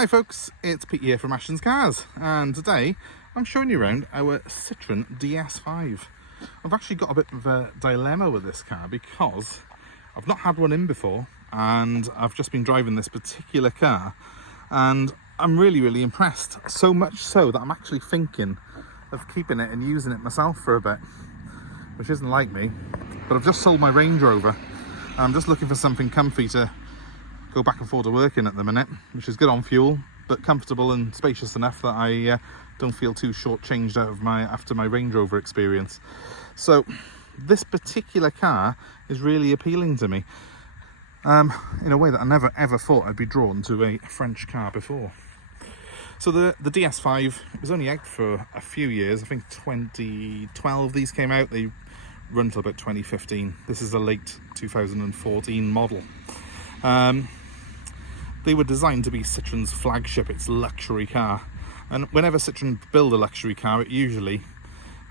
Hi folks, it's Pete here from Ashton's Cars, and today I'm showing you around our Citroen DS5. I've actually got a bit of a dilemma with this car because I've not had one in before, and I've just been driving this particular car and I'm really impressed, so much so that I'm actually thinking of keeping it and using it myself for a bit, which isn't like me. But I've just sold my RangeRover and I'm just looking for something comfy to go back and forth to work in at the minute, which is good on fuel but comfortable and spacious enough that I don't feel too shortchanged after my RangeRover experience. So this particular car is really appealing to me in a way that I never ever thought I'd be drawn to a French car before. So the DS5 was only out for a few years. I think 2012 these came out. They run till about 2015. This is a late 2014 model. They were designed to be Citroen's flagship, its luxury car. And whenever Citroen build a luxury car, it usually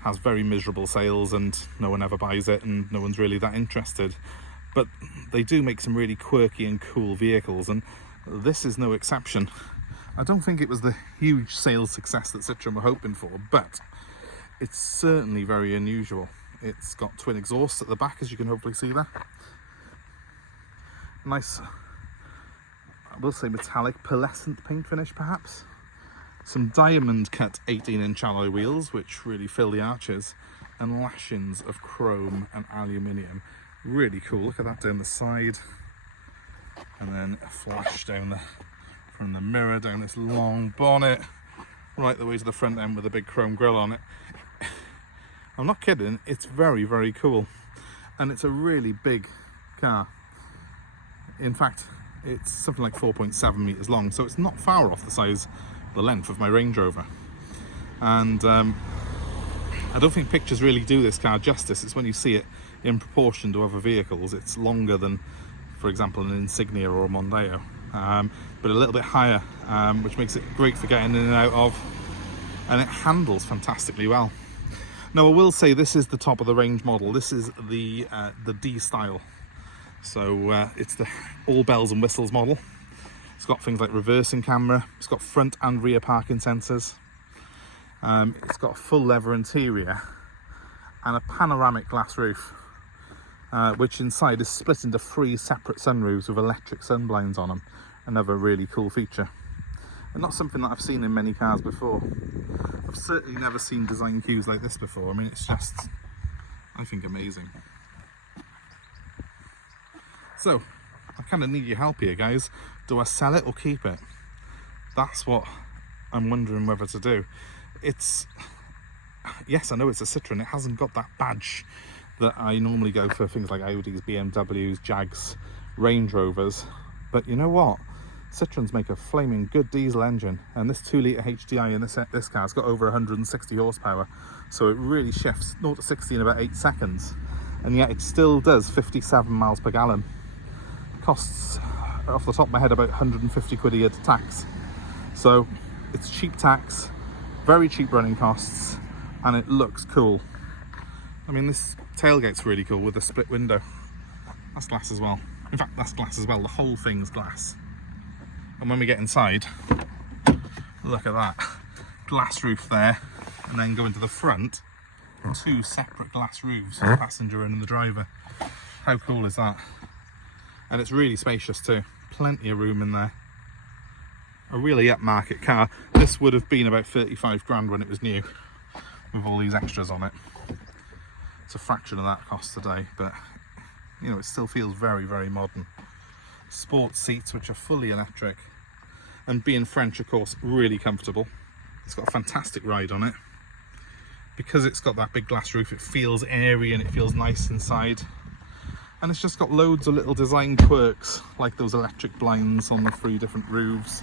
has very miserable sales and no one ever buys it and no one's really that interested. But they do make some really quirky and cool vehicles, and this is no exception. I don't think it was the huge sales success that Citroen were hoping for, but it's certainly very unusual. It's got twin exhausts at the back, as you can hopefully see there. Nice, I will say metallic pearlescent paint finish perhaps. Some diamond cut 18-inch alloy wheels which really fill the arches, and lashings of chrome and aluminium. Really cool. Look at that down the side, and then a flash down from the mirror down this long bonnet right the way to the front end with a big chrome grille on it. I'm not kidding, it's very cool, and it's a really big car. In fact, it's something like 4.7 meters long, so it's not far off the length of my RangeRover. And I don't think pictures really do this car justice. It's when you see it in proportion to other vehicles. It's longer than, for example, an Insignia or a Mondeo, but a little bit higher, which makes it great for getting in and out of, and it handles fantastically well. Now I will say this is the top of the range model. This is the D style. So it's the all bells and whistles model. It's got things like reversing camera, it's got front and rear parking sensors, it's got a full leather interior and a panoramic glass roof, which inside is split into 3 separate sunroofs with electric sunblinds on them. Another really cool feature, and not something that I've seen in many cars before. I've certainly never seen design cues like this before. I mean, it's just, I think, amazing. So, I kind of need your help here, guys. Do I sell it or keep it? That's what I'm wondering whether to do. It's, yes, I know it's a Citroen. It hasn't got that badge that I normally go for things like Audis, BMWs, Jags, Range Rovers. But you know what? Citroens make a flaming good diesel engine, and this 2-litre HDI in this car's got over 160 horsepower. So it really shifts 0 to 60 in about 8 seconds. And yet it still does 57 miles per gallon. Costs, off the top of my head, about 150 quid a year to tax. So it's cheap tax, very cheap running costs, and it looks cool. I mean, this tailgate's really cool with a split window. That's glass as well. In fact, that's glass as well. The whole thing's glass. And when we get inside, look at that. Glass roof there, and then go into the front, 2 separate glass roofs, the passenger and the driver. How cool is that? And it's really spacious too. Plenty of room in there. A really upmarket car. This would have been about 35 grand when it was new, with all these extras on it. It's a fraction of that cost today, but you know, it still feels very modern. Sports seats which are fully electric, and being French, of course, really comfortable. It's got a fantastic ride on it. Because it's got that big glass roof, it feels airy and it feels nice inside. And it's just got loads of little design quirks, like those electric blinds on the 3 different roofs.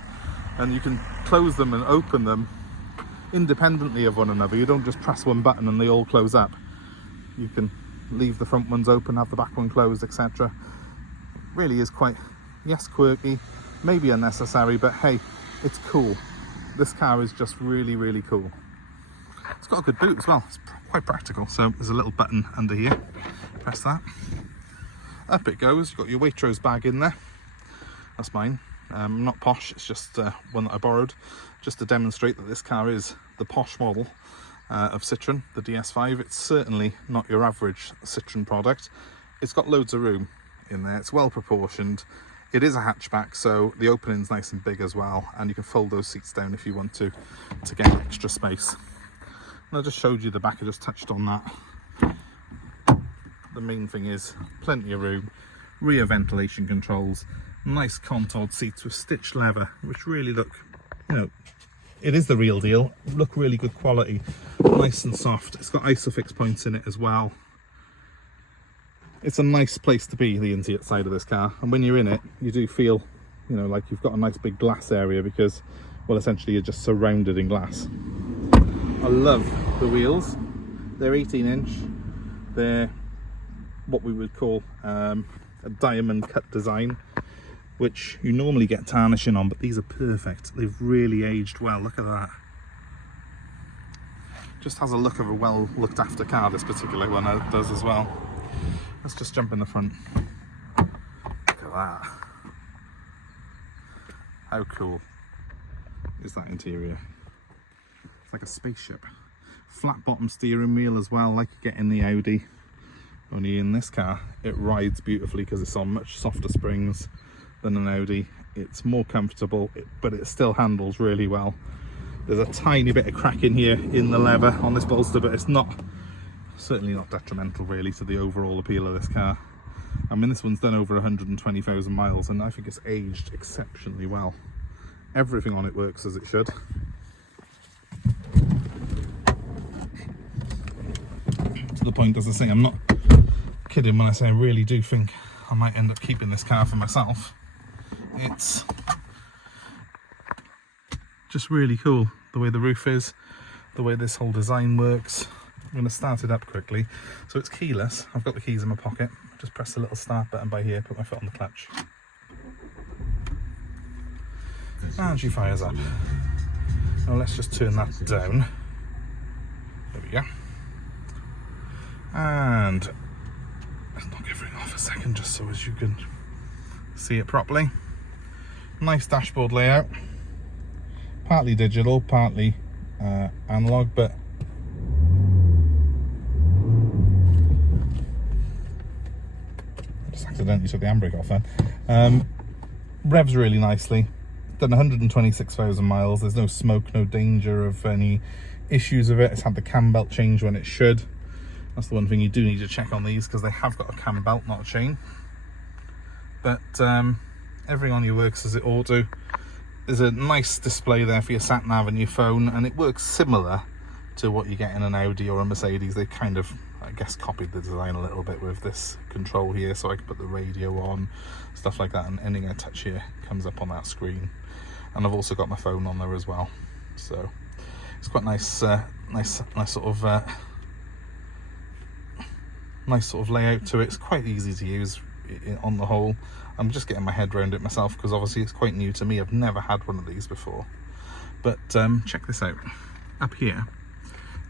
And you can close them and open them independently of one another. You don't just press one button and they all close up. You can leave the front ones open, have the back one closed, etc. Really is quite, yes, quirky, maybe unnecessary, but hey, it's cool. This car is just really cool. It's got a good boot as well. It's quite practical. So there's a little button under here. Press that. Up it goes. You've got your Waitrose bag in there. That's mine. Not posh, it's just one that I borrowed, just to demonstrate that this car is the posh model of Citroen, the DS5. It's certainly not your average Citroen product. It's got loads of room in there, it's well proportioned. It is a hatchback, so the opening's nice and big as well, and you can fold those seats down if you want to get extra space. And I just showed you the back, I just touched on that. The main thing is plenty of room, rear ventilation controls, nice contoured seats with stitched leather, which really look, you know, it is the real deal, look really good quality, nice and soft. It's got ISOFIX points in it as well. It's a nice place to be, the interior side of this car, and when you're in it you do feel, you know, like you've got a nice big glass area, because, well, essentially you're just surrounded in glass. I love the wheels. They're 18-inch. They're what we would call a diamond cut design, which you normally get tarnishing on, but these are perfect. They've really aged well. Look at that. Just has a look of a well looked after car, this particular one does as well. Let's just jump in the front. Look at that. How cool is that interior? It's like a spaceship. Flat bottom steering wheel as well, like you get in the Audi. Only in this car it rides beautifully because it's on much softer springs than an Audi. It's more comfortable, but it still handles really well. There's a tiny bit of crack in here in the leather on this bolster, but it's certainly not detrimental really to the overall appeal of this car. I mean, this one's done over 120,000 miles and I think it's aged exceptionally well. Everything on it works as it should. To the point, as I say, I'm not kidding when I say I really do think I might end up keeping this car for myself. It's just really cool, the way the roof is, the way this whole design works. I'm going to start it up quickly. So it's keyless. I've got the keys in my pocket. Just press the little start button by here, put my foot on the clutch. And she fires up. Now let's just turn that down. There we go. And let's knock everything off a second just so as you can see it properly. Nice dashboard layout. Partly digital, partly analog, but I just accidentally took the handbrake off then. Revs really nicely. Done 126,000 miles. There's no smoke, no danger of any issues of it. It's had the cam belt change when it should. That's the one thing you do need to check on these, because they have got a cam belt, not a chain. But everything on you works as it ought to. There's a nice display there for your sat nav and your phone, and it works similar to what you get in an Audi or a Mercedes. They kind of, I guess, copied the design a little bit with this control here, so I can put the radio on, stuff like that, and anything I touch here comes up on that screen. And I've also got my phone on there as well, so it's quite nice, nice sort of layout to it. It's quite easy to use on the whole. I'm just getting my head around it myself because obviously it's quite new to me. I've never had one of these before. But check this out. Up here,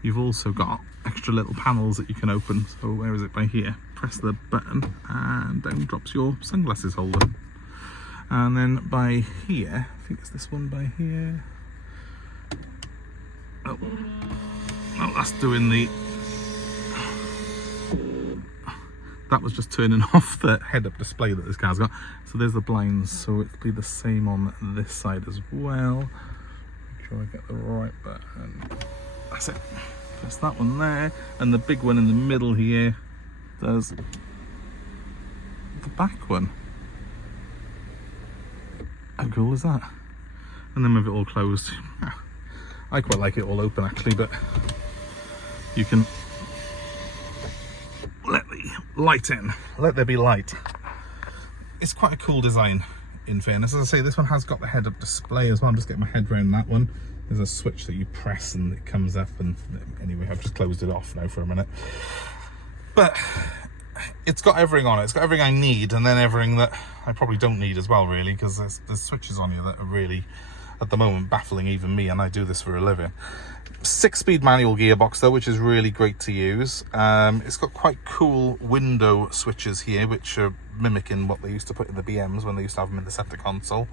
you've also got extra little panels that you can open. So where is it? By here. Press the button and down drops your sunglasses holder. And then by here, I think it's this one by here. Oh, that's doing the... That was just turning off the head-up display that this car's got. So there's the blinds, so it'll be the same on this side as well. Make sure I get the right button. That's it. Press that one there, and the big one in the middle here does the back one. How cool is that? And then with it all closed. I quite like it all open actually, but you can let the light in. Let there be light. It's quite a cool design, in fairness. As I say, this one has got the head-up display as well. I'm just getting my head around that one. There's a switch that you press and it comes up, and anyway, I've just closed it off now for a minute. But it's got everything on it. It's got everything I need, and then everything that I probably don't need as well, really, because there's switches on here that are really, at the moment, baffling even me, and I do this for a living. 6-speed manual gearbox though, which is really great to use. It's got quite cool window switches here, which are mimicking what they used to put in the BMs when they used to have them in the center console.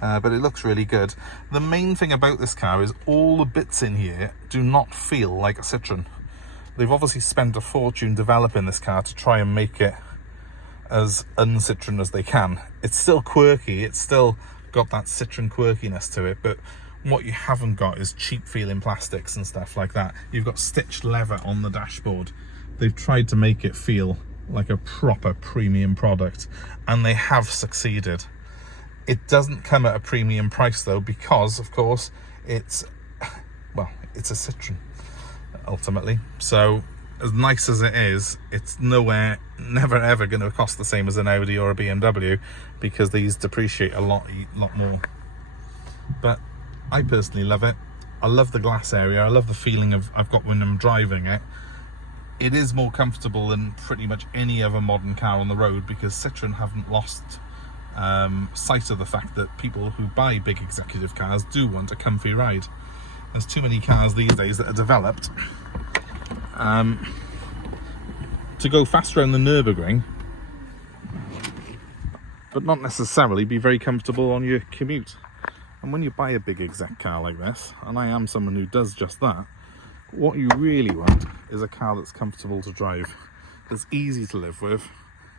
but it looks really good. The main thing about this car is all the bits in here do not feel like a Citroen. They've obviously spent a fortune developing this car to try and make it as un-Citroen as they can. It's still quirky, it's still got that Citroen quirkiness to it, but what you haven't got is cheap feeling plastics and stuff like that. You've got stitched leather on the dashboard. They've tried to make it feel like a proper premium product, and they have succeeded. It doesn't come at a premium price though, because of course it's, well, it's a Citroen ultimately. So as nice as it is, it's never ever going to cost the same as an Audi or a BMW, because these depreciate a lot more. But I personally love it. I love the glass area. I love the feeling I've got when I'm driving it. It is more comfortable than pretty much any other modern car on the road, because Citroen haven't lost sight of the fact that people who buy big executive cars do want a comfy ride. There's too many cars these days that are developed to go faster on the Nürburgring, but not necessarily be very comfortable on your commute. And when you buy a big exec car like this, and I am someone who does just that, what you really want is a car that's comfortable to drive, that's easy to live with.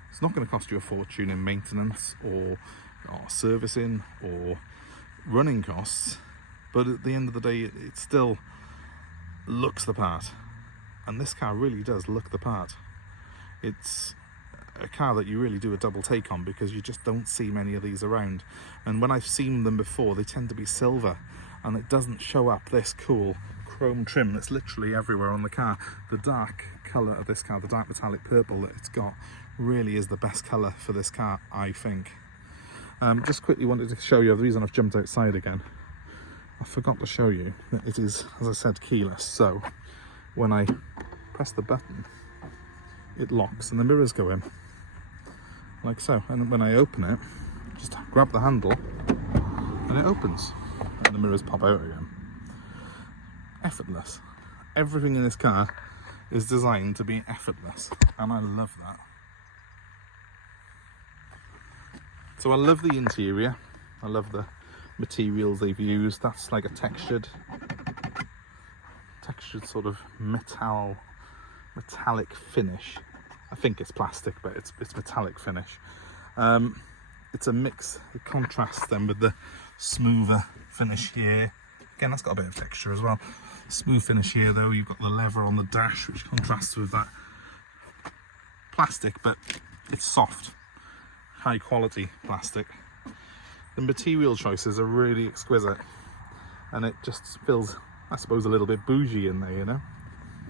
It's not going to cost you a fortune in maintenance or servicing or running costs, but at the end of the day it still looks the part, and this car really does look the part. It's a car that you really do a double take on, because you just don't see many of these around, and when I've seen them before they tend to be silver, and it doesn't show up this cool chrome trim that's literally everywhere on the car. The dark colour of this car, the dark metallic purple that it's got, really is the best colour for this car, I think. Just quickly wanted to show you the reason I've jumped outside again. I forgot to show you that it is, as I said, keyless. So when I press the button, it locks and the mirrors go in, like so. And when I open it, just grab the handle and it opens and the mirrors pop out again. Effortless. Everything in this car is designed to be effortless, and I love that. So I love the interior, I love the materials they've used. That's like a textured sort of metallic finish. I think it's plastic, but it's metallic finish. It's a mix. It contrasts then with the smoother finish here. Again, that's got a bit of texture as well. Smooth finish here though. You've got the leather on the dash, which contrasts with that plastic, but it's soft, high quality plastic. The material choices are really exquisite, and it just feels, I suppose, a little bit bougie in there, you know?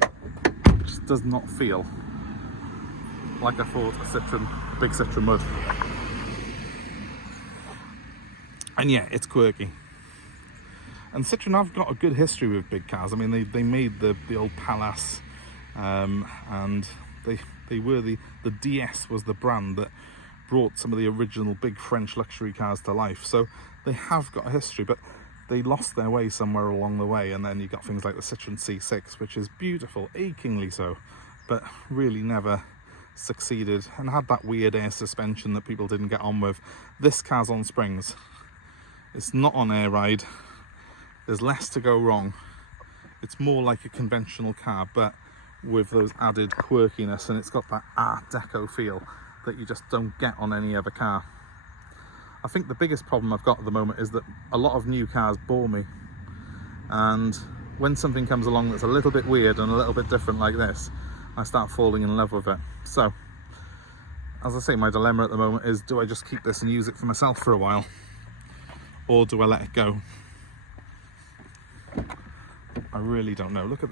It just does not feel like I thought a big Citroen would. And yeah, it's quirky. And Citroen have got a good history with big cars. I mean, they made the old Palace, and they were the DS was the brand that brought some of the original big French luxury cars to life. So they have got a history, but they lost their way somewhere along the way. And then you got things like the Citroen C6, which is beautiful, achingly so, but really never succeeded, and had that weird air suspension that people didn't get on with. This car's on springs. It's not on air ride. There's less to go wrong. It's more like a conventional car, but with those added quirkiness, and it's got that Art Deco feel that you just don't get on any other car. I think the biggest problem I've got at the moment is that a lot of new cars bore me, and when something comes along that's a little bit weird and a little bit different like this, I start falling in love with it. So, as I say, my dilemma at the moment is, do I just keep this and use it for myself for a while, or do I let it go? I really don't know. Look at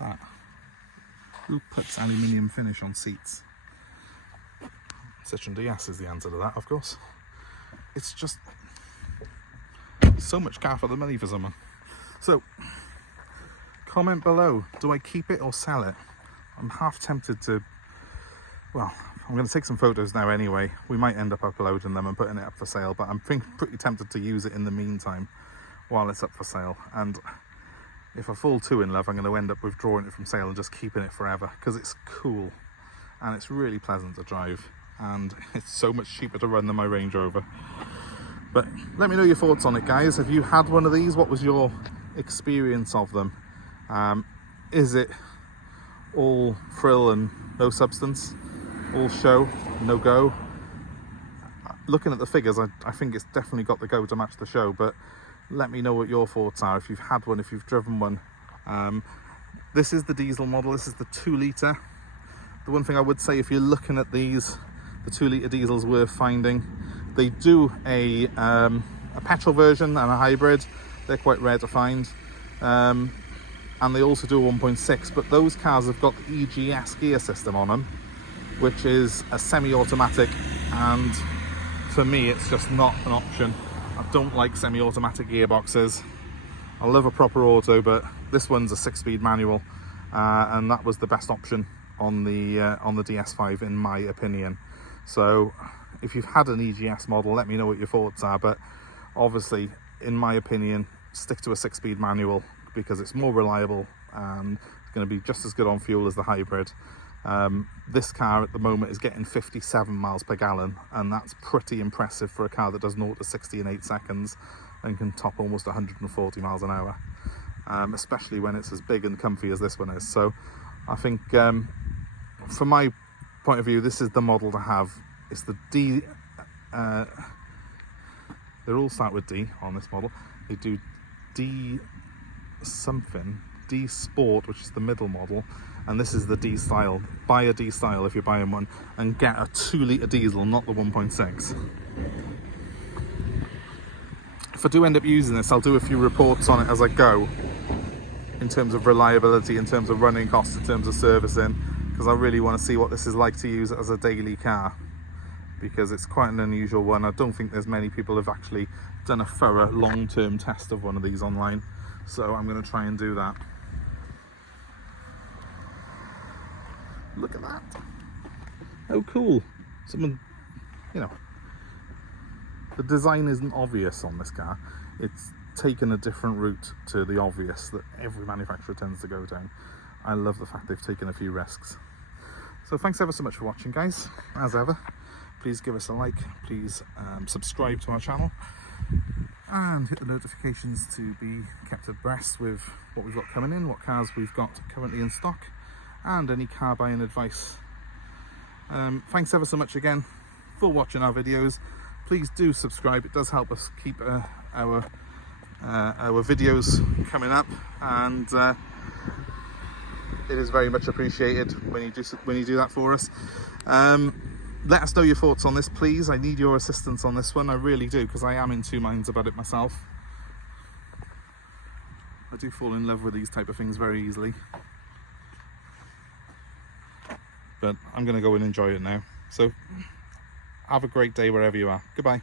that. Who puts aluminium finish on seats? Citroen DS is the answer to that, of course. It's just so much car for the money for someone. So, comment below, do I keep it or sell it? I'm half tempted to, well, I'm going to take some photos now anyway. We might end up uploading them and putting it up for sale, but I'm pretty tempted to use it in the meantime while it's up for sale. And if I fall too in love, I'm going to end up withdrawing it from sale and just keeping it forever, because it's cool and it's really pleasant to drive, and it's so much cheaper to run than my RangeRover. But let me know your thoughts on it, guys. Have you had one of these? What was your experience of them? Is it all thrill and no substance, all show, no go? Looking at the figures, I think it's definitely got the go to match the show, but let me know what your thoughts are, if you've had one, if you've driven one. This is the diesel model, this is the 2 litre. The one thing I would say, if you're looking at these, the 2 litre diesel's worth finding. They do a petrol version and a hybrid. They're quite rare to find. And they also do a 1.6, but those cars have got the EGS gear system on them, which is a semi-automatic, and for me it's just not an option. I don't like semi-automatic gearboxes. I love a proper auto, but this one's a 6-speed manual, and that was the best option on the DS5 in my opinion. So if you've had an EGS model, let me know what your thoughts are, but obviously in my opinion, stick to a 6-speed manual because it's more reliable and it's going to be just as good on fuel as the hybrid. This car at the moment is getting 57 miles per gallon, and that's pretty impressive for a car that does 0 to 60 in 8 seconds and can top almost 140 miles an hour, especially when it's as big and comfy as this one is. So I think from my point of view, this is the model to have. It's the D, they all start with D on this model. They do D something, D Sport, which is the middle model, and this is the D style. Buy a D style if you're buying one, and get a 2 litre diesel, not the 1.6. If I do end up using this, I'll do a few reports on it as I go, in terms of reliability, in terms of running costs, in terms of servicing, because I really want to see what this is like to use as a daily car, because it's quite an unusual one. I don't think there's many people who've actually done a thorough long-term test of one of these online, so I'm going to try and do that. Look at that. How cool. Someone, you know, the design isn't obvious on this car. It's taken a different route to the obvious that every manufacturer tends to go down. I love the fact they've taken a few risks. So thanks ever so much for watching, guys. As ever, please give us a like, please subscribe to our channel, and hit the notifications to be kept abreast with what we've got coming in, what cars we've got currently in stock, and any car buying advice. Thanks ever so much again for watching our videos. Please do subscribe, it does help us keep our videos coming up, and it is very much appreciated when you do that for us. Let us know your thoughts on this, please. I need your assistance on this one, I really do, because I am in 2 minds about it myself. I do fall in love with these type of things very easily, but I'm going to go and enjoy it now. So have a great day wherever you are. Goodbye.